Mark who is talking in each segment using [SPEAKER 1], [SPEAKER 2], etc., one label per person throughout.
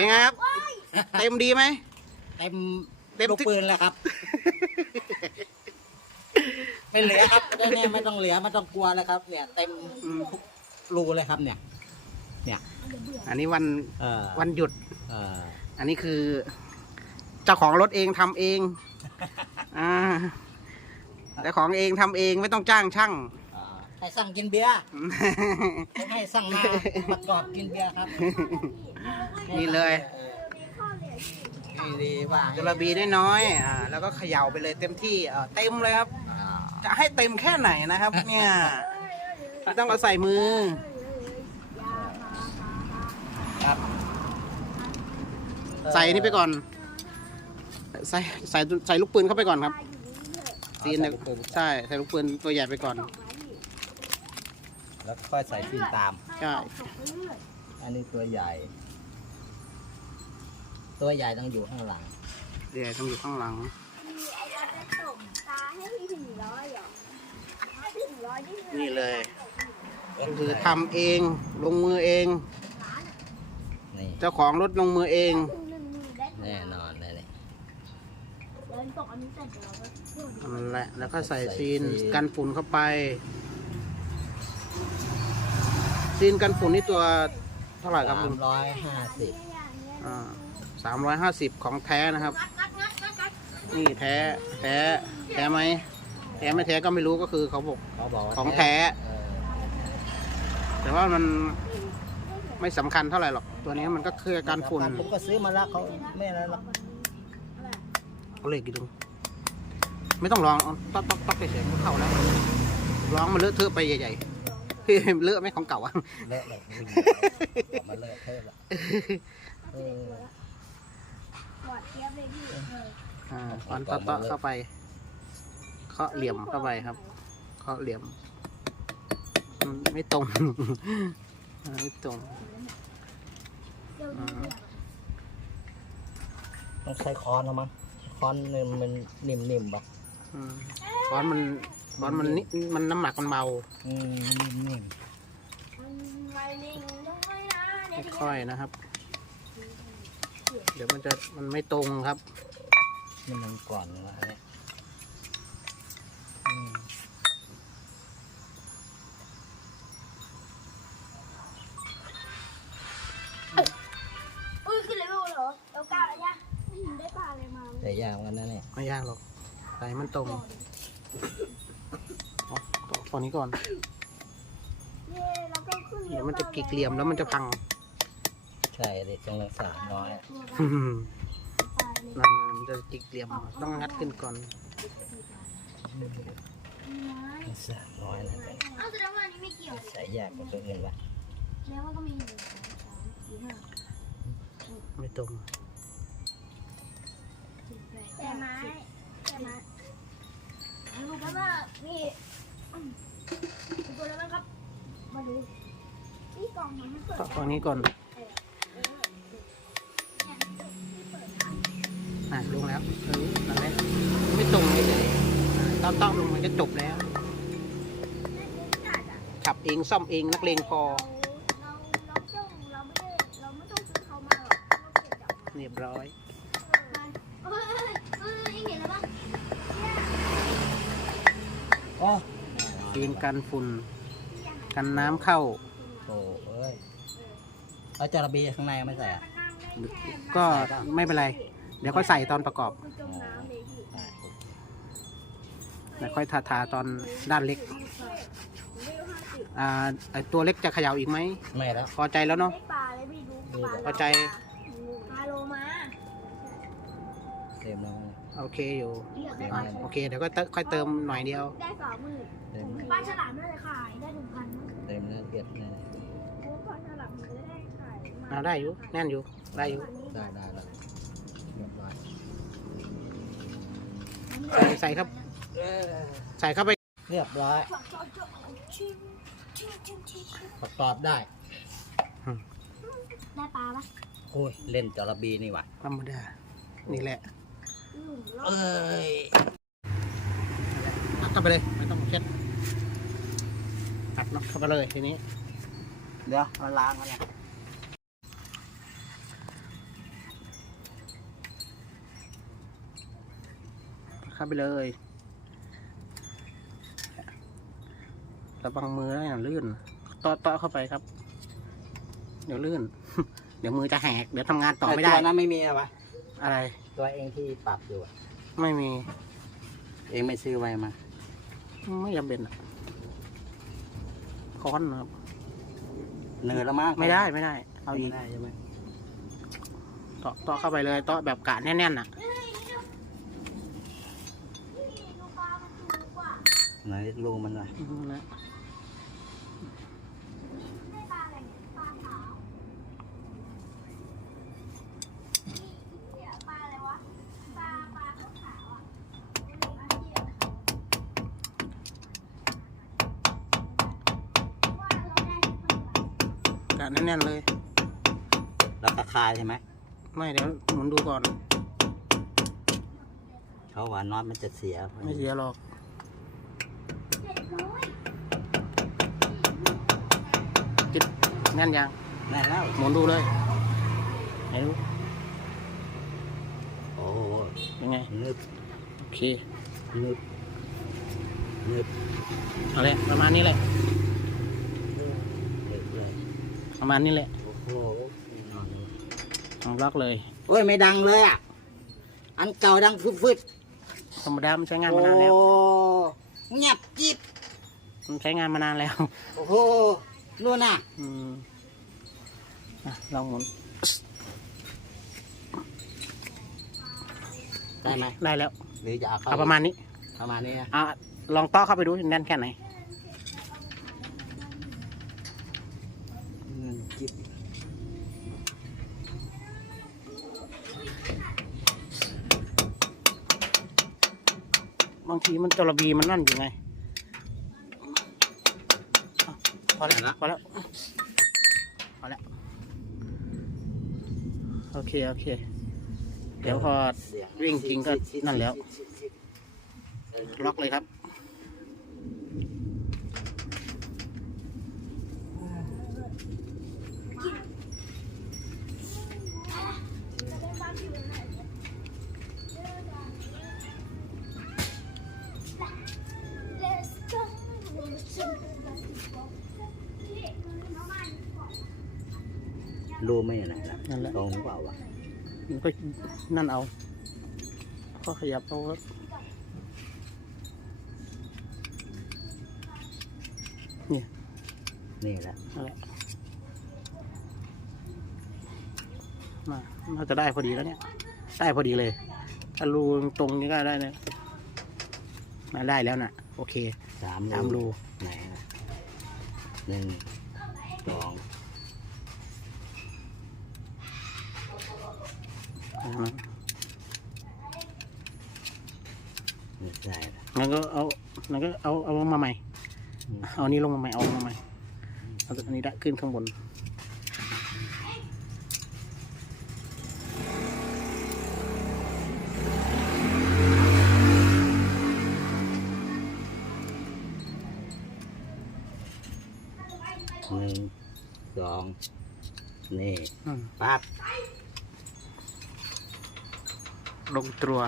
[SPEAKER 1] เป็นไงครับ เต็มดีไหม
[SPEAKER 2] เต็ม
[SPEAKER 1] เต็ม
[SPEAKER 2] ลูก
[SPEAKER 1] ที่
[SPEAKER 2] ปืนแล้วครับ ไม่เหลือครับเนี่ยไม่ต้องเหลือไม่ต้องกลัวแล้วครับ เนี่ย เต็ม
[SPEAKER 1] อืม
[SPEAKER 2] ทุกรูเลยครับ เนี่ย เนี่ย
[SPEAKER 1] อันนี้วัน
[SPEAKER 2] เออ
[SPEAKER 1] วันหยุด
[SPEAKER 2] เออ
[SPEAKER 1] อันนี้คือ เจ้าของรถเองทำเองอ่าเจ้าของเองทำเองไม่ต้องจ้างช่าง
[SPEAKER 2] เออ ให้สั่งกินเบียร์ไม่ให้สั่งมาประกอบกินเบียร์ครับ
[SPEAKER 1] นี่เลย
[SPEAKER 2] ออนี่ดีว่า
[SPEAKER 1] จระบีน้อยๆอ่าแล้วก็เขย่าไปเลยเต็มที่อ่าเต็มเลยครับ
[SPEAKER 2] อ่า
[SPEAKER 1] จะให้เต็มแค่ไหนนะครับ เนี่ยไม่ต้องเอาใส่มือ
[SPEAKER 2] ครับ
[SPEAKER 1] ใส่นี่ไปก่อน ใส่ใส่ใส่ลูกปืนเข้าไปก่อนครับ ซีนเนี่ยใช่ใส่ลูกปืนตัวใหญ่ไปก่อน
[SPEAKER 2] แล้วค่อยใส่ฟินตาม
[SPEAKER 1] ใช่
[SPEAKER 2] อันนี้ตัวใหญ่ ตัวใหญ่ต้องอยู่ข้างหลัง
[SPEAKER 1] เดี๋ยวต้องอยู่ข้างหลัง นี่เลย ก็คือทำเอง ลงมือเอง
[SPEAKER 2] นี่
[SPEAKER 1] เจ้าของรถลงมือเอง
[SPEAKER 2] แน่นอนเลยนี่
[SPEAKER 1] นั่นแหละ แล้วก็ใส่ซีนกันฝุ่นเข้าไป ซีนกันฝุ่นนี่ตัวเท่าไหร่ครับ
[SPEAKER 2] สา
[SPEAKER 1] ลุ
[SPEAKER 2] ม
[SPEAKER 1] ง
[SPEAKER 2] ร้อยห้าสิบ
[SPEAKER 1] สามร้อยห้าสิบของแท้นะครับ นี่แท้แท้แท้ไหมแท้ไม่แท้ก็ไม่รู้ก็คือเขาบอก
[SPEAKER 2] เขาบอกว่า
[SPEAKER 1] ของแท้
[SPEAKER 2] เออ
[SPEAKER 1] แต่ว่ามันไม่สำคัญเท่าไหร่หรอก ตัวนี้มันก็คือการฝุ่น
[SPEAKER 2] ผมก็ซื้อมาแล้วเขาไม่อะไรหรอก
[SPEAKER 1] เอาเลยกี่ดุงไม่ต้องลองเอาต๊อกต๊อกต๊อกเฉยๆมันเข้าแล้วลองมันเลอะเทอะไปใหญ่ๆ เลอะไหมของเก่าอะ
[SPEAKER 2] เลอะเลยวิ่งออกมาเลอะเทอะละเออ
[SPEAKER 1] อ่าฟันต๊อกต๊อกเข้าไป เคาะเหลี่ยมเข้าไปครับ เคาะเหลี่ยมอืมไม่ตรงไม่ตรงอ่า
[SPEAKER 2] ต้องใช้ค้อนเอามั้งค้อนเนี่ยมันนิ่มๆบอก
[SPEAKER 1] อืมบอลมัน บอลมันนิมันน้ำหนักมันเบา
[SPEAKER 2] อืมนิ่ม
[SPEAKER 1] ค่อยๆนะครับ เดี๋ยวมันจะมันไม่ตรงครับ
[SPEAKER 2] ๆนี่มันก่อนละเนี่ยอืม
[SPEAKER 3] อุ้ยขึ้นเลเวลเหรอเราก้าวแล้วยังได้ปลาอะไรมา
[SPEAKER 2] แต่ยากเหมือนกันนะเนี่ย
[SPEAKER 1] ไม่ยากหรอกใส่มันตรง เอาต่อฝั่งนี้ก่อน
[SPEAKER 3] เย่แล้วก็ขึ้น
[SPEAKER 1] เดี๋ยวมันจะกิกเหลี่ยมแล้วมันจะพัง
[SPEAKER 2] ใช่เด็กจังเลยสามร้อย
[SPEAKER 1] นั่นมันจะจิกเหลี่ยมต้องงัดขึ้นก่อน
[SPEAKER 2] สามร้อยนะจ๊ะ
[SPEAKER 3] อ้าวแสดงว่าอันนี้ไม่เกี่ยว
[SPEAKER 2] ใส่ยากกว่าตัวอื่นวะ
[SPEAKER 3] แล้วมันก็มีหนึ่งสองสามสี่ห้า
[SPEAKER 1] ไม่ตรง
[SPEAKER 3] แต่ไม้แต่ไม้ รู้กันว่ามีอืมมีตัวอะไรบ้างครับ มาดูนี่กล่องมันไม่เปิด
[SPEAKER 1] ต่อฝั่งนี้ก่อนอะลงแล้วเออนั่นแหละไม่ตรงเลยต้อมต้อมลงมันจะจบแล้วขับเองซ่อมเองนักเลงพอ
[SPEAKER 3] เราเราต้องเราไม่ได้เราไม่ต้องซื้อเขามาหรอกเราเก็บจากมัน
[SPEAKER 1] เรียบร้อย
[SPEAKER 3] เฮ้ยเฮ้ยเฮ้ยเห็นแล้วปะ
[SPEAKER 2] โอ้
[SPEAKER 1] ซีนกันฝุ่น กันน้ำเข้า
[SPEAKER 2] โหเอ้ยเอาจาระบีข้างในไม่ใส่อะ
[SPEAKER 1] ก็ไม่เป็นไร เดี๋ยวค่อยใส่ตอนประกอบ
[SPEAKER 3] จมน้ำเลยพี่
[SPEAKER 2] ได้
[SPEAKER 1] เดี๋ยวค่อยทาทาตอนด้านเล็ก อ่าไอตัวเล็กจะเขย่าอีกไหม
[SPEAKER 2] ไม่แล้ว
[SPEAKER 1] พอใจแล้วเนาะ
[SPEAKER 3] ได้ปลาเลยพี่ดูปลา
[SPEAKER 1] พอใจ
[SPEAKER 3] ปลาโลมา
[SPEAKER 2] เต็มแล้ว
[SPEAKER 1] โอเคอยู่
[SPEAKER 3] เรียกได้
[SPEAKER 1] อะ
[SPEAKER 3] ปลา
[SPEAKER 1] โอเคเดี๋ยวก็เติค่อยเติมหน่อยเดียว
[SPEAKER 3] ได้สามหมื่น
[SPEAKER 2] เต็ม
[SPEAKER 3] ปลาฉลามน่าจะขายได้ถึงพันมั้ง
[SPEAKER 2] เต็มแล้วเอียดเลย
[SPEAKER 3] โอ้ปลาฉลามมันจะได้ขายมา
[SPEAKER 1] เอาได้อยู่แน่นอยู่ได้อยู่
[SPEAKER 2] ได้ได้แล้วเรียบร้อย
[SPEAKER 1] ใส่ใส่ครับใส่เข้าไป
[SPEAKER 2] เรียบร้อย
[SPEAKER 3] ชิมชิมชิมชิม
[SPEAKER 2] ประกอบได้
[SPEAKER 3] ได้ปลาปะ
[SPEAKER 2] โอ้ยเล่นจาระบีนี่หว่ะ
[SPEAKER 1] ธรรมดานี่แหละ
[SPEAKER 3] อืม
[SPEAKER 2] เอ้ย
[SPEAKER 1] ตัดไปเลย ไม่ต้องเช็ดตัดนาะตเข้าไปเลยทีนี้
[SPEAKER 2] เดี๋ยวมาล้างกันเนี่ย
[SPEAKER 1] ข้าไปเลยระวังมือได้นะลื่นต่อต่อเข้าไปครับ เดี๋ยวลื่น เดี๋ยวมือจะแหก เดี๋ยวทำงานต่อไม่ได้
[SPEAKER 2] ตัวนั้นไม่มีอะไรวะ
[SPEAKER 1] อะไร
[SPEAKER 2] ตัวเองที่ปรับอยู่อะ
[SPEAKER 1] ไม่มี
[SPEAKER 2] เองไม่ซื้อไว้มา
[SPEAKER 1] ไม่จำเป็นอะค้อนนะครับ
[SPEAKER 2] เหนื่อยแล้วมั้ง
[SPEAKER 1] ไม่ได้ไม่ได้ เอา
[SPEAKER 2] เอา
[SPEAKER 1] อี
[SPEAKER 2] อี
[SPEAKER 1] ก
[SPEAKER 2] กได้ใช่ไหม
[SPEAKER 1] ต่อต่อเข้าไปเลยต่อแบบกะแน่นๆน่ะ
[SPEAKER 3] ดูปลามันถูกกว่า
[SPEAKER 2] ไหนรูมันล่ะ
[SPEAKER 1] อืมนะ
[SPEAKER 3] ได้ปลาอะไรเนี่ยปลาขาวนี่เนี่ยปลาอะไรวะปลาปลาขาวๆอะปลาเหี้ยว่าเราได้ทุก คนเหรอกะ
[SPEAKER 1] แน่นๆเลย
[SPEAKER 2] แล้วก็คายใช่ไหม
[SPEAKER 1] ไม่เดี๋ยวหมุนดูก่อน
[SPEAKER 2] เขาว่าน็อตมันจะเสีย
[SPEAKER 1] ไม่เสียหรอก
[SPEAKER 3] เจ็ดร้อย
[SPEAKER 1] แน่นยัง
[SPEAKER 2] แน่แล้ว
[SPEAKER 1] หมุนดูเลยไหนดู
[SPEAKER 2] โอ้โห
[SPEAKER 1] ยังไง
[SPEAKER 2] นึบ
[SPEAKER 1] โอเค
[SPEAKER 2] นึบนึบ
[SPEAKER 1] เอาเลยประมาณนี้เลย
[SPEAKER 2] นึบเลย
[SPEAKER 1] ประมาณนี้แหละ
[SPEAKER 2] โอ้โห
[SPEAKER 1] เอาล็อกเลย
[SPEAKER 2] โอ้ยไม่ดังเลยอะ อันเก่าดังฟึด
[SPEAKER 1] ธรรมดามันใช้งาน
[SPEAKER 2] ๆ
[SPEAKER 1] มานานแล้ว
[SPEAKER 2] โอ้เงียบจิบ
[SPEAKER 1] มันใช้งานมานานแล้ว
[SPEAKER 2] โอ้โหนู่นน่ะ
[SPEAKER 1] อืมอะลองหมุน
[SPEAKER 2] ได้ไหม
[SPEAKER 1] ได้แล้ว
[SPEAKER 2] หรือจะเอาเข้า
[SPEAKER 1] เอาประมาณนี้
[SPEAKER 2] ประมาณนี้นะ
[SPEAKER 1] อะลองต่อเข้าไปดูแน่นแค่ไหน
[SPEAKER 2] เงินจิบ
[SPEAKER 1] บางทีมันจระบีมันนั่นอยู่ไงอะพอแล้วพอแล้วพอแล้ว โอเค โอเค เดี๋ยวพอ
[SPEAKER 2] เสีย
[SPEAKER 1] วิ่งจริงก็นั่นแล้ว
[SPEAKER 2] เออ
[SPEAKER 1] ล็อกเลยครับ
[SPEAKER 2] รู้ไหมไหนล่ะ
[SPEAKER 1] นั่นแหละ
[SPEAKER 2] ตรงเปล่าวะ
[SPEAKER 1] มันก็นั่นเอาก็ขยับเอาครับ
[SPEAKER 2] นี่แหละ
[SPEAKER 1] นั่นแหละมาน่าจะได้พอดีแล้วเนี่ย ได้พอดีเลย ถ้ารูตรงนี้ก็ได้นะมาได้แล้วนะโอเค
[SPEAKER 2] สาม
[SPEAKER 1] สามรู
[SPEAKER 2] ไหนล่ะหนึ่งสอง
[SPEAKER 1] อ่า
[SPEAKER 2] ไม่ใช่ละ
[SPEAKER 1] งั้น ก็เอางั้นก็เอาเอามาใหม่
[SPEAKER 2] อืม
[SPEAKER 1] เอาอันนี้ลงมาใหม่เอามาใหม่เอาตัวนี้ได้ขึ้นข้างบน
[SPEAKER 2] หนึ่งสองนี่
[SPEAKER 1] อืม
[SPEAKER 2] ปั๊บ
[SPEAKER 1] ลงตัว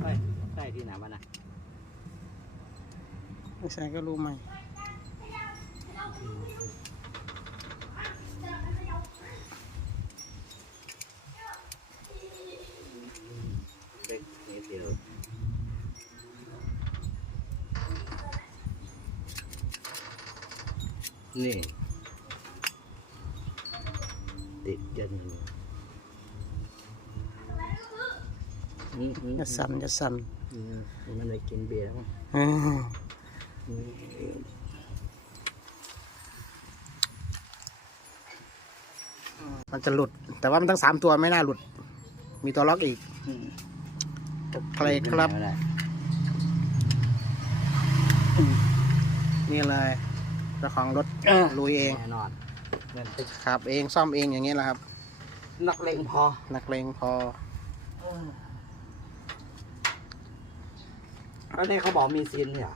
[SPEAKER 2] เฮ้ยใช่ที่ไหนวะนะ
[SPEAKER 1] ไม่ ใช่ก็รู้ใหม่
[SPEAKER 2] เล็กนิดเดียวนี่ ติดกันอยู่อืมอืม
[SPEAKER 1] จะสั่นจะสั่น
[SPEAKER 2] อืมมันเลยกินเบียร์แล้วมั้ง
[SPEAKER 1] อื ม
[SPEAKER 2] อืม
[SPEAKER 1] มันจะหลุด แต่ว่ามันทั้งสามตัวไม่น่าหลุด มีตัวล็อกอีก
[SPEAKER 2] อืม
[SPEAKER 1] โอเคครับ
[SPEAKER 2] ไม่เป็นไร
[SPEAKER 1] นี่เลยเจ้าของรถลุยเอง
[SPEAKER 2] แน่นอนเงินติด
[SPEAKER 1] ขับเองซ่อมเองอย่างนี้แหละครับ
[SPEAKER 2] นักเลงพอ
[SPEAKER 1] นักเลงพอ
[SPEAKER 2] แล้วนี่เขาบอกมีซีนเนี่ยเหรอ